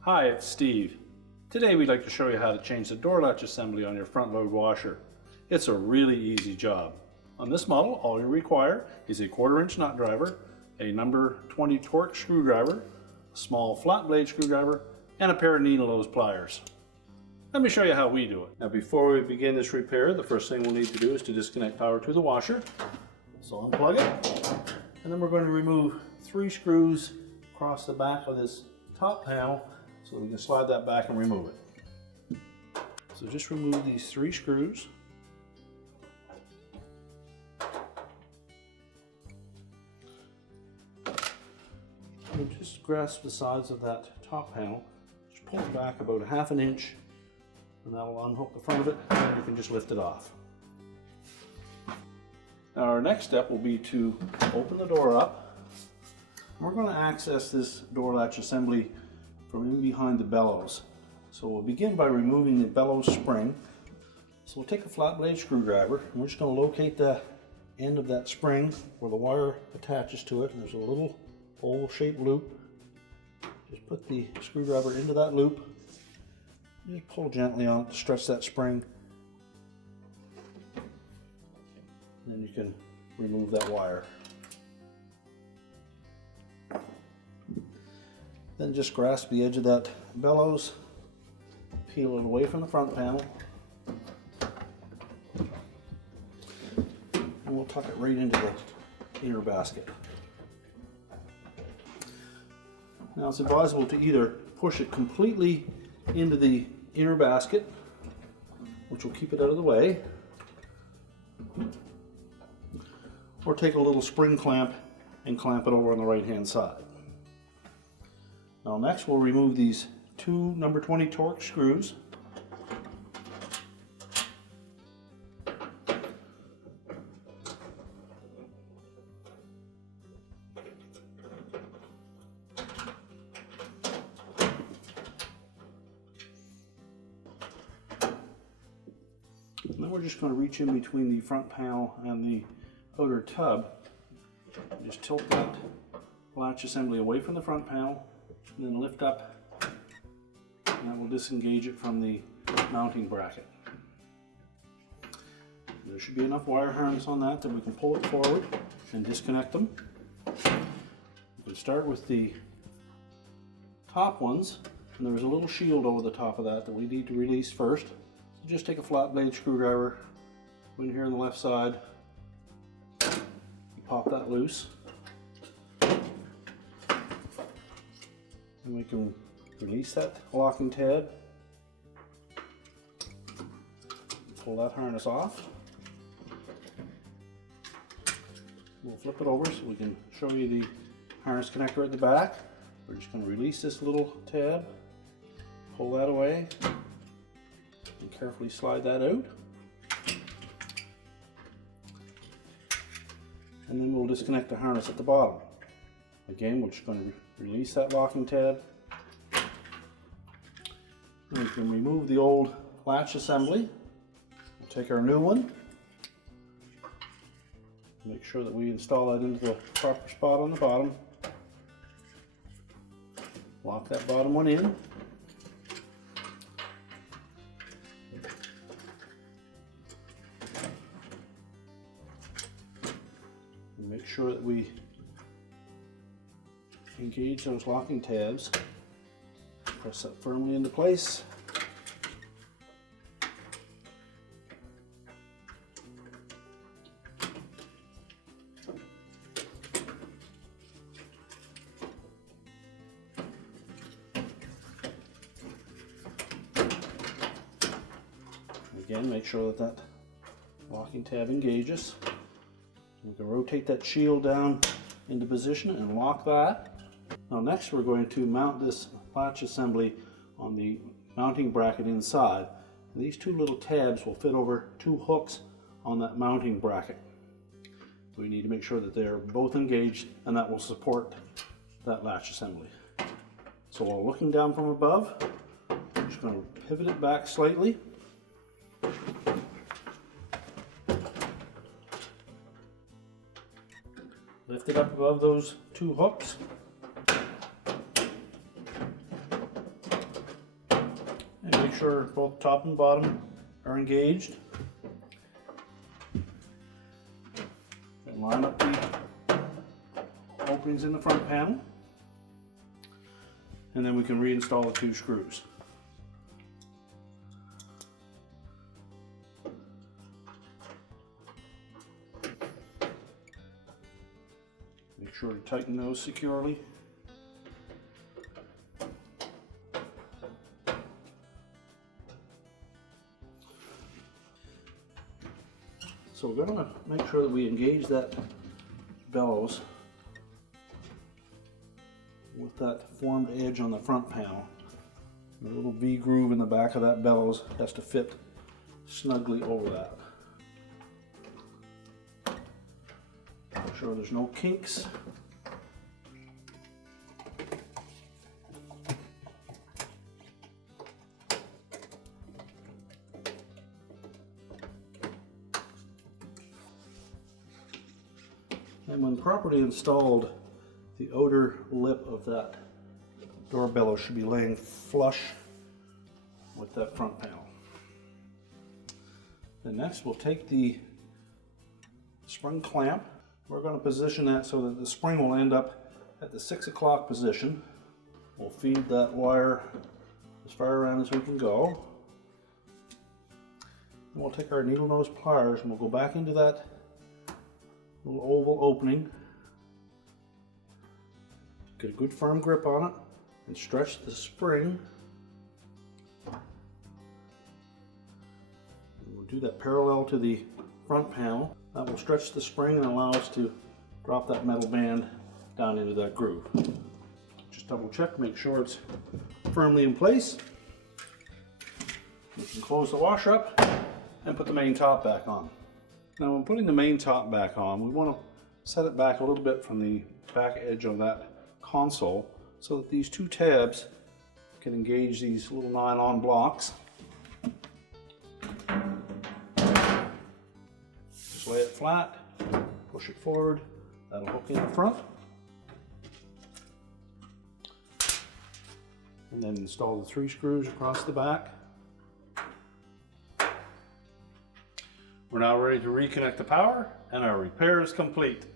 Hi, it's Steve. Today we'd like to show you how to change the door latch assembly on your front load washer. It's a really easy job. On this model, all you require is a 1/4 inch nut driver, a number 20 Torx screwdriver, a small flat blade screwdriver, and a pair of needle nose pliers. Let me show you how we do it. Now before we begin this repair, the first thing we'll need to do is to disconnect power to the washer. So unplug it, and then we're going to remove 3 screws across the back of this top panel so we can slide that back and remove it. So just remove these 3 screws. And just grasp the sides of that top panel, just pull it back about 1/2 inch, and that will unhook the front of it, and you can just lift it off. Now our next step will be to open the door up. We're going to access this door latch assembly from in behind the bellows. So we'll begin by removing the bellows spring. So we'll take a flat blade screwdriver, and we're just going to locate the end of that spring where the wire attaches to it, and there's a little oval-shaped loop. Just put the screwdriver into that loop. Just pull gently on it to stretch that spring. And then you can remove that wire. Then just grasp the edge of that bellows, peel it away from the front panel, and we'll tuck it right into the inner basket. Now it's advisable to either push it completely into the inner basket, which will keep it out of the way, or take a little spring clamp and clamp it over on the right hand side. Now next we'll remove these 2 number 20 Torx screws. And then we're just going to reach in between the front panel and the outer tub. Just tilt that latch assembly away from the front panel, and then lift up, and that will disengage it from the mounting bracket. There should be enough wire harness on that we can pull it forward and disconnect them. We can start with the top ones, and there's a little shield over the top of that we need to release first. So just take a flat blade screwdriver, go in here on the left side, you pop that loose. And we can release that locking tab, pull that harness off. We'll flip it over so we can show you the harness connector at the back. We're just going to release this little tab, pull that away, and carefully slide that out. And then we'll disconnect the harness at the bottom. Again, we're just going to release that locking tab. And we can remove the old latch assembly. We'll take our new one. Make sure that we install that into the proper spot on the bottom. Lock that bottom one in. And make sure that we engage those locking tabs. Press that firmly into place. Again, make sure that that locking tab engages. We can rotate that shield down into position and lock that. Now next we're going to mount this latch assembly on the mounting bracket inside. And these 2 little tabs will fit over 2 hooks on that mounting bracket. We need to make sure that they're both engaged, and that will support that latch assembly. So while looking down from above, I'm just going to pivot it back slightly. Lift it up above those two hooks. And make sure both top and bottom are engaged. Then line up the openings in the front panel. And then we can reinstall the two screws. Make sure to tighten those securely. So we're going to make sure that we engage that bellows with that formed edge on the front panel. The little V groove in the back of that bellows has to fit snugly over that. Make sure there's no kinks. And when properly installed, the outer lip of that door bellow should be laying flush with that front panel. Then next we'll take the spring clamp. We're going to position that so that the spring will end up at the 6 o'clock position. We'll feed that wire as far around as we can go. And we'll take our needle nose pliers and we'll go back into that little oval opening. Get a good firm grip on it and stretch the spring. And we'll do that parallel to the front panel. That will stretch the spring and allow us to drop that metal band down into that groove. Just double check, make sure it's firmly in place. We can close the washer up and put the main top back on. Now when putting the main top back on, we want to set it back a little bit from the back edge of that console so that these two tabs can engage these little nylon blocks. Just lay it flat, push it forward, that'll hook in the front. And then install the 3 screws across the back. We're now ready to reconnect the power and our repair is complete.